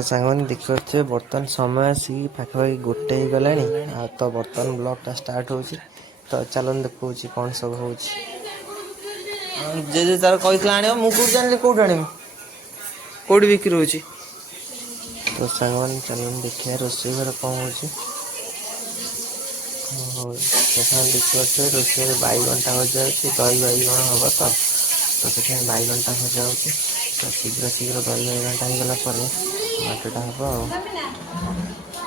तो सांगने देखिए बर्तमान समय आसिक पाखापाखि गोटे ही गला तो बर्तमान ब्लॉगटा स्टार्ट हो तो चलन देखा कौन सब हो जे तार कही आने मुझे जानी कौट आने कौट बिक्री हो तो सांग चलन देखिए रोषे घर कौन हो देखिए रोषे बैगनटा भजा दही बैगन हम तो से बैगनटा भजा हो शीघ्र शीघ्र दही बैगनटा होगला बाटटा हम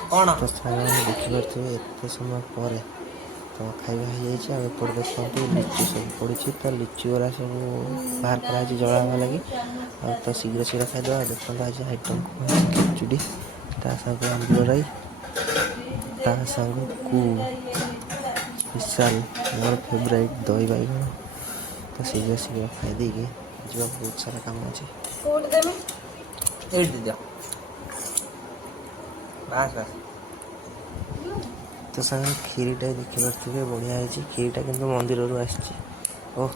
कौन तो सांग देखिपे एत समय पर तो खाଇବା ହେଇଯାଇଛି ଆଉ ଏପଟେ ଦେଖନ୍ତୁ ଲିଚୁ ସବୁ ପଡ଼ିଛି ତ ଲିଚୁ ଗୁରା ସବୁ ବାହାର କରାହେଇଛି ଜଳା ହେବା ଲାଗି ଆଉ ତ ଶୀଘ୍ର ଶୀଘ୍ର ଖାଇଦେବା ଦେଖନ୍ତୁ ଆଜି ଆଇଟମ୍ ଖିଚୁଡ଼ି ତା ସାଙ୍ଗକୁ ଆମ୍ବୁଲ ରାଇ ତା ସାଙ୍ଗକୁ ସ୍ପେଶାଲ ମୋର ଫେଭରାଇଟ୍ ଦହି ବାଇଗଣ ତ ଶୀଘ୍ର ଶୀଘ୍ର ଖାଇଦେଇକି ଯିବା ବହୁତ ସାରା କାମ ଅଛି ଏଇଠି ଦିଅ ବାସ୍ ବାସ୍ तो सारे खीरीटा देखिए बढ़िया है खीरीटा किंतु मंदिर रू आसी ओह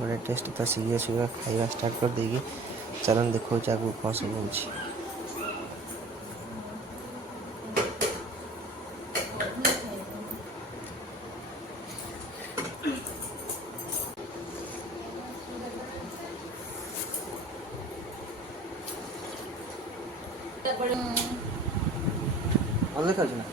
बड़े टेस्ट तो शीघ्र शीघ्र खाଇବା स्टार्ट कर देगी चलन देखो आगू कौन सब हो अलग खाऊ ना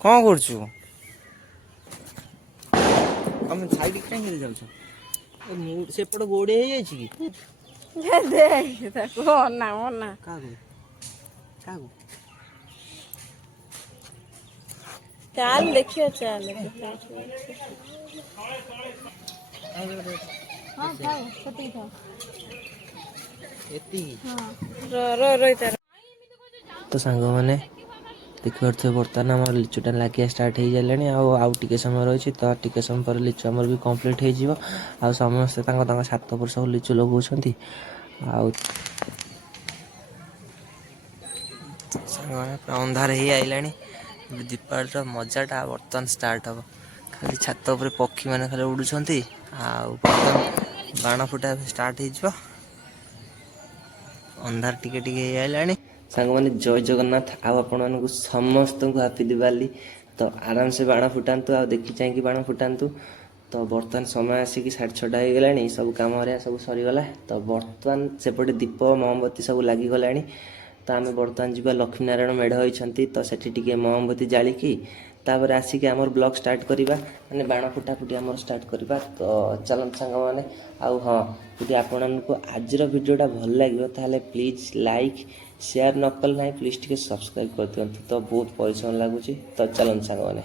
कौन कर साइड कहीं जाऊ सेपट गोड़े कि चाल देखियो चाल हाँ खाओ छोटी खाओ तो सांग मैंने देखिए बर्तमान आम लिचुटा लगे स्टार्ट हो जाए आउ टे समय रही तो टे समय पर लिचु आमर भी कम्प्लीट हो समस्ते छात पर सब लिचु लगाऊँ अंधार ही आइला दीपावली मजाटा बर्तमान स्टार्ट हम खाली छात पर पक्षी मैंने खाली उड़ुंट बर्तमान बाण फुटा स्टार्ट हो अंधार टिके टिके आइला सांग मैंने जय जगन्नाथ आपण मानक समस्त को हापी दिवाली तो आराम से बाण फुटातु आ देखी चाहिए बाण फुटातु तो बर्तमान समय आसिक 6:30 हो गला सब कम सब सरीगला तो बर्तमान सेपटे दीप मोमबत्ती सब लगिगला तो आम बर्तमान जी लक्ष्मी नारायण मेढ़ होती तो सेठी मोमबत्ती जालिकी तापर आसिक आमर ब्लॉग स्टार्ट करवा माने बाण फुटा फुटी आमर स्टार्ट करवा तो चलन सांग मैंने आउ हाँ यदि आपको आज भिडियोटा भल लगे ताहले प्लीज लाइक शेयर न कल ना प्लीज टे सब्सक्राइब कर दिखाँ तो बहुत परिश्रम लगुच तो चलन सांग मैंने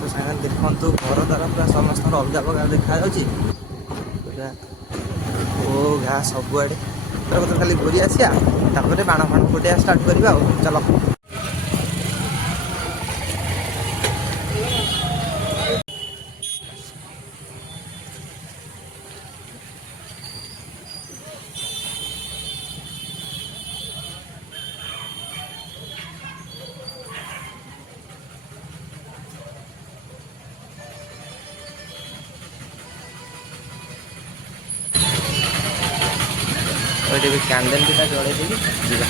तो सांग देखु घर द्वारा पूरा समस्त अलग प्रकार देखा पूरा ओ घा सबुआड़े खाली घूरी आसिया बाण फाण फुटिया स्टार्ट करवा चलो ये भी कैंडल दुटा जड़े देगी जीवा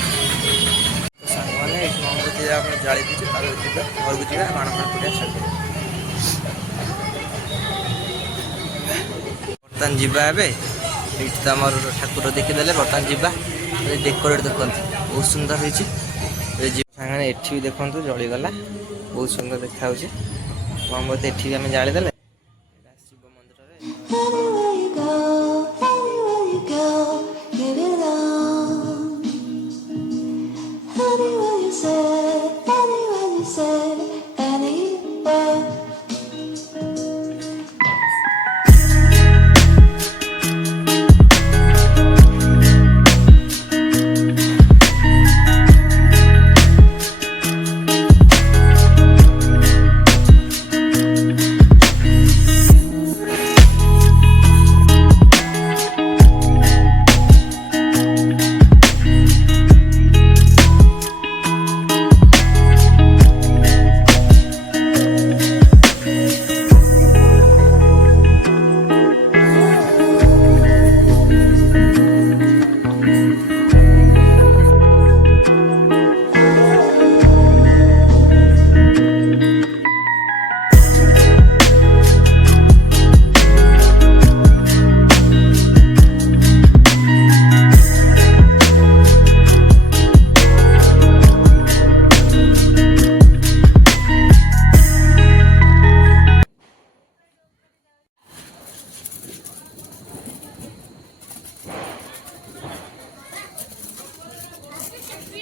तो सांग मैंने मोमबत्ती जाली दीजिए घर को जाए बाण फाण फुटिया स्टार्ट बर्तमान जीवा ये तो आम ठाकुर देखीदे बर्तमान जीवा डेकोरेट देखते बहुत सुंदर होती सांगे एठी भी देखते जलीगला बहुत सुंदर देखा मोमबत्ती एठी भी आम जालीदे शिव मंदिर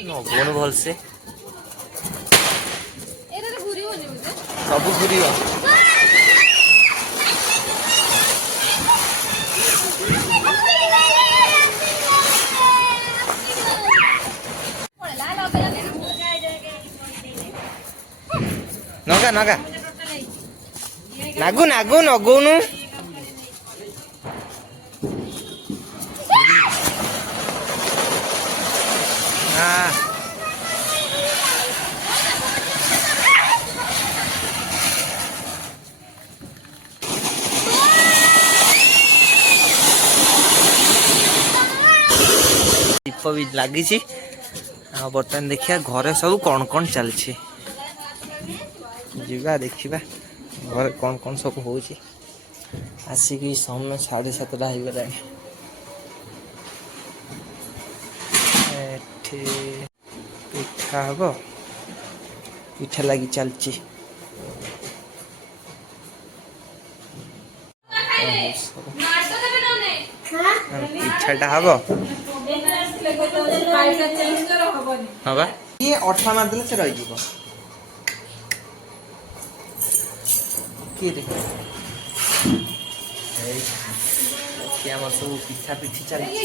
ନଗଉନୁ ଭଲସେ ସବୁ ଘୁରିବ। ନଗା ନଗା ନାଗୁ ନାଗୁ ନଗଉନୁ। ହଁ ଦୀପ ବି ଲାଗିଛି। ଆଉ ବର୍ତ୍ତମାନ ଦେଖିବା ଘରେ ସବୁ କ'ଣ କ'ଣ ଚାଲିଛି। ଯିବା ଦେଖିବା ଘରେ କ'ଣ କ'ଣ ସବୁ ହଉଛି। ଆସିକି ସମୟ 7:30 ହେଇଗଲାଣି। ଏଠି ପିଠା ହବ, ପିଠା ଲାଗି ଚାଲିଛି। ପିଠାଟା ହବ ହବା ଇଏ ଅଠା ମାରିଦେଲେ ସେ ରହିଯିବ। କିଏ ଦେଖ ଆମର ସବୁ ପିଠା ପିଠି ଚାଲିଛି।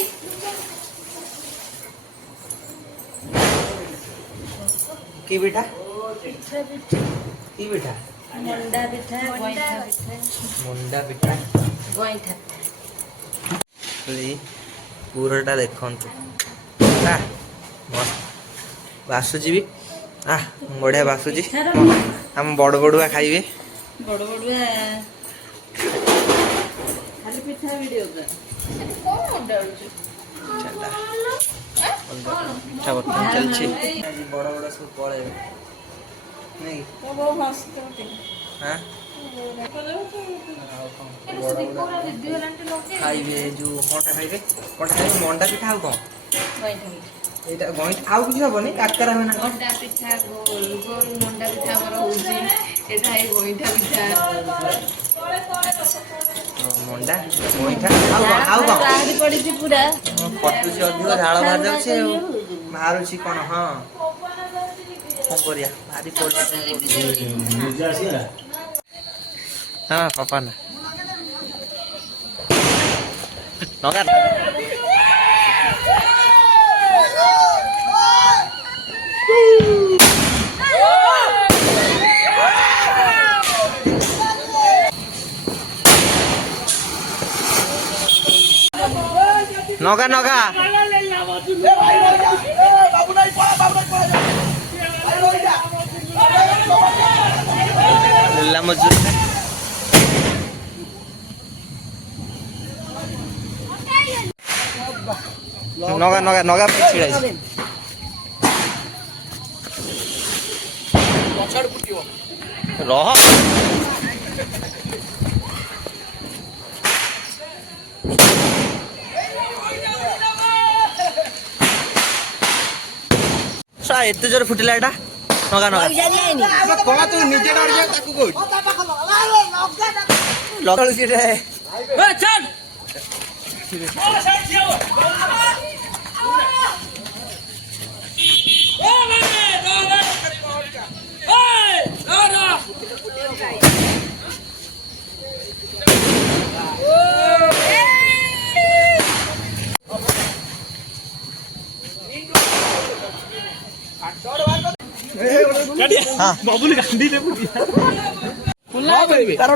କି ପିଠା କି ପିଠା? ମଣ୍ଡା ପିଠା, ମୁଣ୍ଡା ପିଠା ଗଇଁଠା। ପୁରଟା ଦେଖନ୍ତୁ ମସ୍ତ ବାସୁଛି ବି। ବଢିଆ ବାସୁଛି। ଆମ ବଡ ବଡୁଆ ଖାଇବେ। ବଡ ବଡୁଆ ଖାଲି ପିଠା ଭିଡିଓ ପିଠା ବର୍ତ୍ତମାନ ଚାଲିଛି। ବଡ ବଡ ସବୁ ପଳେଇବେ ନାଇଁ ଖାଇବେ ଯୋଉ କଣଟା ଖାଇବେ ମଣ୍ଡା ପିଠା। ଆଉ କଣ ଏଇଟା ଗଇଁଠା ଆଉ କିଛି ହବନି? କାକରା ହବ ନା? ମଣ୍ଡା ପିଠା, ଗୋଲ ଗୋଲ ମଣ୍ଡା ପିଠା ଆମର ହଉଛି। ଏଟା ହେଇ ଗଇଁଠା ପିଠା, ମଣ୍ଡା ଗଇଁଠା। ଆଉ କଣ ବାହାରି ପଡିଛି ପୁରା। ଫଟୁଛି ଅଧିକ ଝାଳ ବାହାରି ଯାଉଛି। ଆଉ ବାହାରୁଛି କ'ଣ? ହଁ କ'ଣ କରିବା? ଭାରି ପଡୁଛି। ହଁ ପାପା ନା ନଗା ନଗା ନଗା ନଗା ନଗା ନଗା ଛିଡାଇଛି। ରହ ଏତେ ଜୋରେ ଫୁଟିଲା ଏଟା। ନଗା ନଗା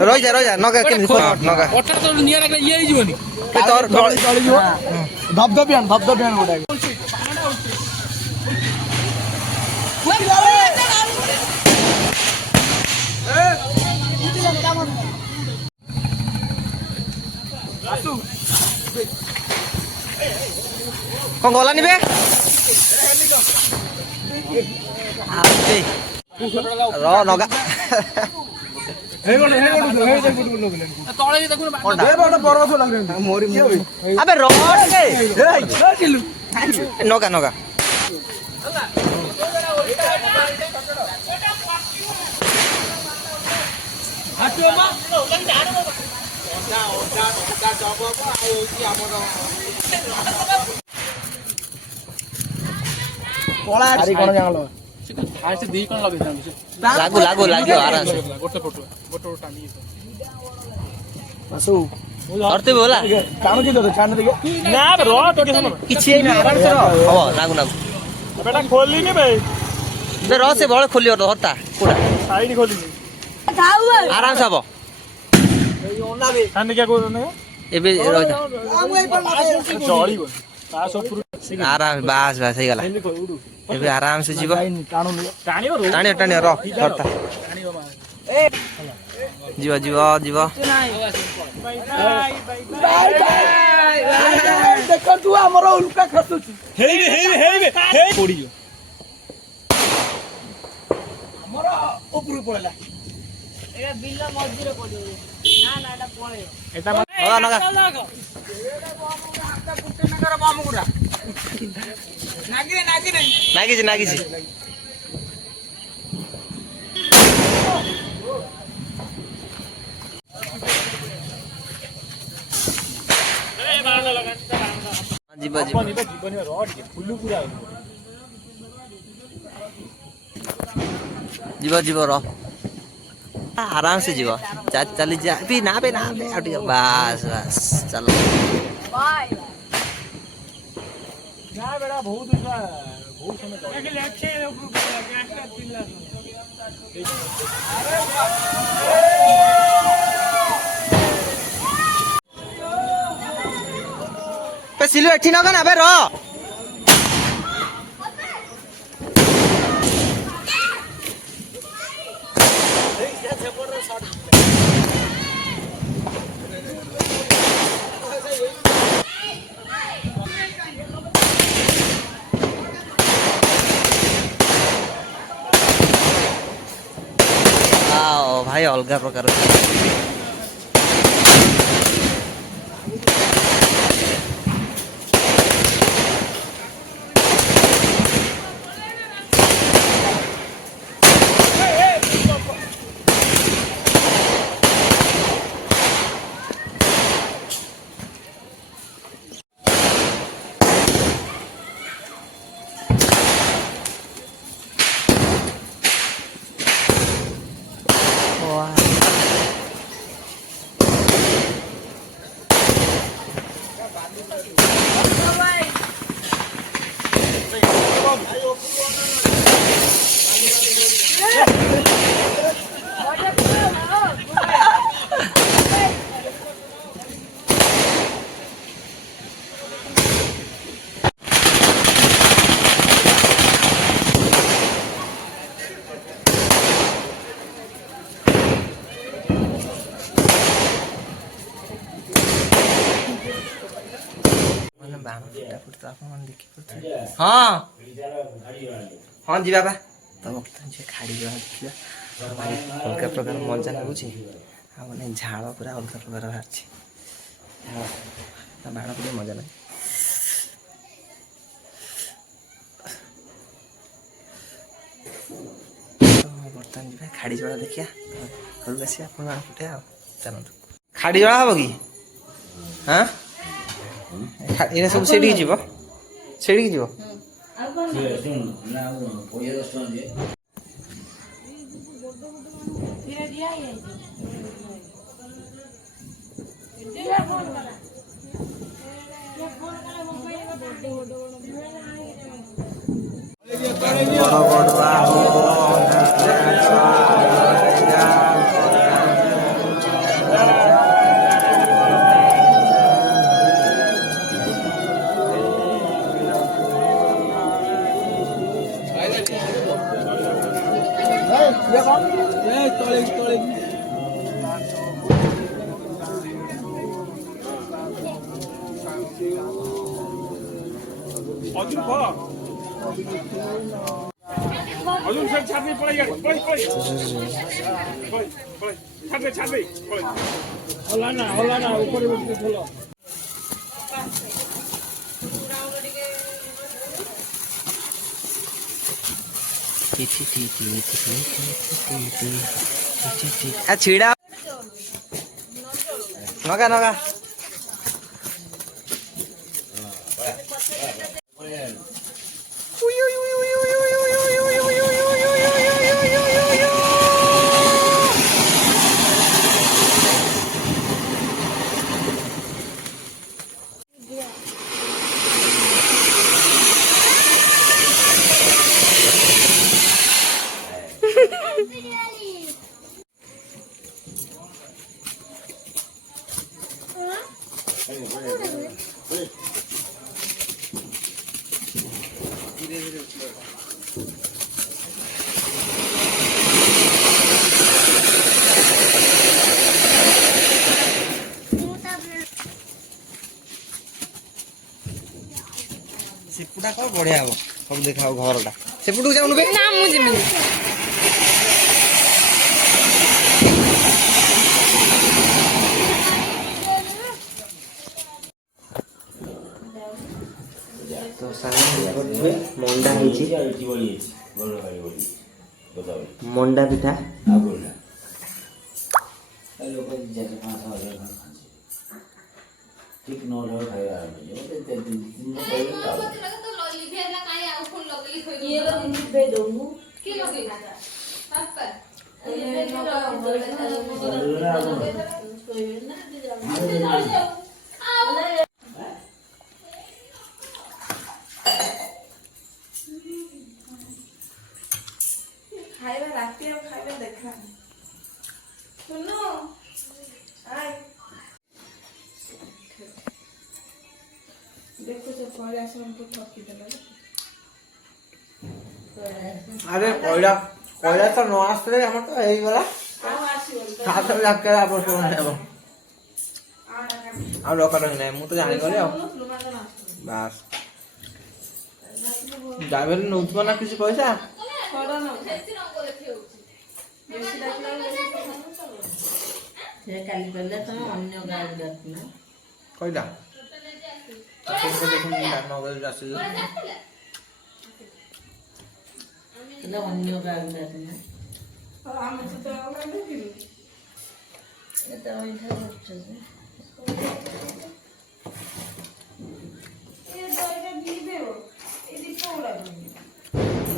ରହିଯା ରହିଯା ନଗା କେମିତି ନଗା ଧବଧବିଆନ ଗୋଟେ କ'ଣ ଗଲାନି ବେ? ର ନଗା ଆବେ ନଗା ନଗା ଆରି କଣ ଜାଣଲ ଫାଷ୍ଟ ଦି କଣ ଲଗେଇଥାନ୍ତି ଲାଗୁ ଆରାମ ସେ ଗୋଟେ ଫଟୋ ଟାଣି ଆସୁ ଧରତେ ବୋଲା ଟାଣୁଛି ତ ଛାଣି ଟିକେ ନା ର ଟିକେ ସମୟ କିଛି ହେଇନି ଆରାମ ସେ ହବ ଲାଗୁ ବେଟା ଖୋଲିନି ବେ ବେ ରହ ସେ ବଳ ଖୋଲିବ ଧରତା କୋଡା ସାଇଡ ଖୋଲିନି ଆରାମ ସେ ହବ ଟାଣି କିଆ କହୁଛନ୍ତି ଏବେ ରହିଥା ଜଳିବ ପାସ ଉପରୁ ଆରାମ ବାସ୍ ହେଇଗଲା ଏବେ ଆରାମ ସେ ଯିବ ଟାଣୁନି ଟାଣିବ ରହ ଧରତା ଯିବ ଦେଖନ୍ତୁ ଆମର ଉଲ୍କା ଖସୁଛି ହେଇବେ ପଡିଯିବ ଆମର ଉପରକୁ ପଳେଇଲା ଏଟା ନାଗିଛି ଯିବ ଜୀବନ ର ଟିକେ ଫୁଲୁ ପୁରା ଯିବ ରହ ଆରାମ ସେ ଯିବ ଚାଲି ଯା ନା ବେ ଆଉ ଟିକେ ବାସ୍ ଚାଲ ନା ବେଟା ବହୁତ ସିଲୁ ଏଠି ନଗ ନା ବେ ର ଭାଇ ଅଲଗା ପ୍ରକାର ହଁ ଯିବା ବା ତ ଖାଡ଼ି ଯିବା ଦେଖିବା ଅଲଗା ପ୍ରକାର ମଜା ଲାଗୁଛି ଆଉ ମାନେ ଝାଳ ପୁରା ଅଲଗା ପ୍ରକାର ବାହାରିଛି ବାଣ ଟିକେ ମଜା ଲାଗେ ବର୍ତ୍ତମାନ ଯିବା ଖାଡ଼ି ଜଳା ଦେଖିବା ଘରକୁ ଆସିବା ଆପଣ ବାଣ ଫୁଟେ ଆଉ ଚାଲନ୍ତୁ ଖାଡ଼ି ଜଳା ହବ କି ହଁ ଏଇଟା ସବୁ ସେଇଠିକି ଯିବ अजून सर छाती पळी छाती होला ना ऊपर चलो छिड़ा नगा ଧୀରେ ଧୀରେ ଉଠିବ। ସେପଟା କଣ ବଢିଆ ହବ ସବୁ ଦେଖା ହବ ଘରଟା। ସେପଟକୁ ଯାଉନୁ ବେ। ନା ମୁଁ ଯିବିନି। ତ ସାଙ୍ଗେ ମଣ୍ଡା ହେଇଛି, ମଣ୍ଡା ପିଠା ଖାଇବା ରାତି ଆଉ ଖାଇବା ଦେଖା ଶୁଣୁ ଦେଖୁଛ କୈଳାସଙ୍କୁ ଠକିଦେଲ। ଆରେ କଇଲା ତ ନ ଆସିଲେ ଆମର ତ ହେଇଗଲା। ସାତ ଯାତ୍ରା ଆବଶ୍ୟକ ନାହିଁ ହେବ ଆଉ ଦରକାର ନାହିଁ। ମୁଁ ତ ଜାଣିଗଲି ଆଉ ବାସ୍ ଯାବେ ନଉଥିବ ନା କିଛି ପଇସା। କାଲି କହିଲେ ତମେ ଅନ୍ୟ ଗାଁକୁ ଯାଉଥିଲ କହିଲା ଅନ୍ୟ ଗାଁକୁ ଯାଉଥିଲ ଏତେ ଅଇଁଠା କରୁଛ ଯେ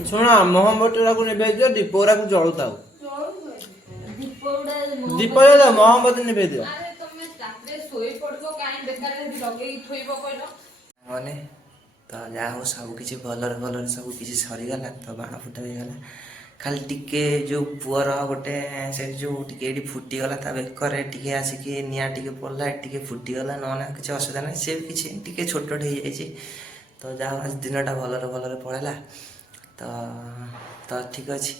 ଶୁଣ ମହମବତୀଟାକୁ ନିଭେଇ ଦିଅ, ଦୀପ ଗୁଡାକୁ ଜଳୁଥାଉ। ଦୀପ ମହମବତୀ ନିଭେଇ ଦିଅ। ମାନେ ତ ଯାହା ହଉ ସବୁ କିଛି ଭଲରେ ଭଲରେ ସବୁ କିଛି ସରିଗଲା। ତ ବାଣ ଫୁଟା ହେଇଗଲା। ଖାଲି ଟିକେ ଯୋଉ ପୁଅର ଗୋଟେ ସେ ଯୋଉ ଟିକେ ଏଠି ଫୁଟିଗଲା ତା ବେକରେ ଟିକେ ଆସିକି ନିଆଁ ଟିକେ ପଡ଼ିଲା, ଟିକେ ଫୁଟିଗଲା, ନହେଲେ କିଛି ଅସୁବିଧା ନାହିଁ। ସେ କିଛି ଟିକେ ଛୋଟଟେ ହେଇଯାଇଛି। ତ ଯାହା ହଉ ଆଜି ଦିନଟା ଭଲରେ ଭଲରେ ପଳେଇଲା। ତ ଠିକ୍ ଅଛି।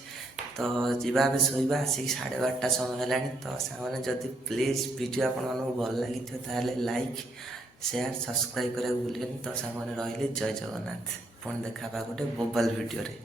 ତ ଯିବା ଆମେ ଶୋଇବା। ଆସିକି 12:30 ସମୟ ହେଲାଣି। ତ ସାଙ୍ଗମାନେ ଯଦି ପ୍ଲିଜ୍ ଭିଡ଼ିଓ ଆପଣମାନଙ୍କୁ ଭଲ ଲାଗିଥିବ ତାହେଲେ ଲାଇକ୍, ସେୟାର, ସବସ୍କ୍ରାଇବ୍ କରିବାକୁ ଭୁଲିବେନି। ତ ସାଙ୍ଗମାନେ ରହିଲେ ଜୟ ଜଗନ୍ନାଥ। ପୁଣି ଦେଖା ହେବା ଗୋଟେ ବୋବାଲ ଭିଡ଼ିଓରେ।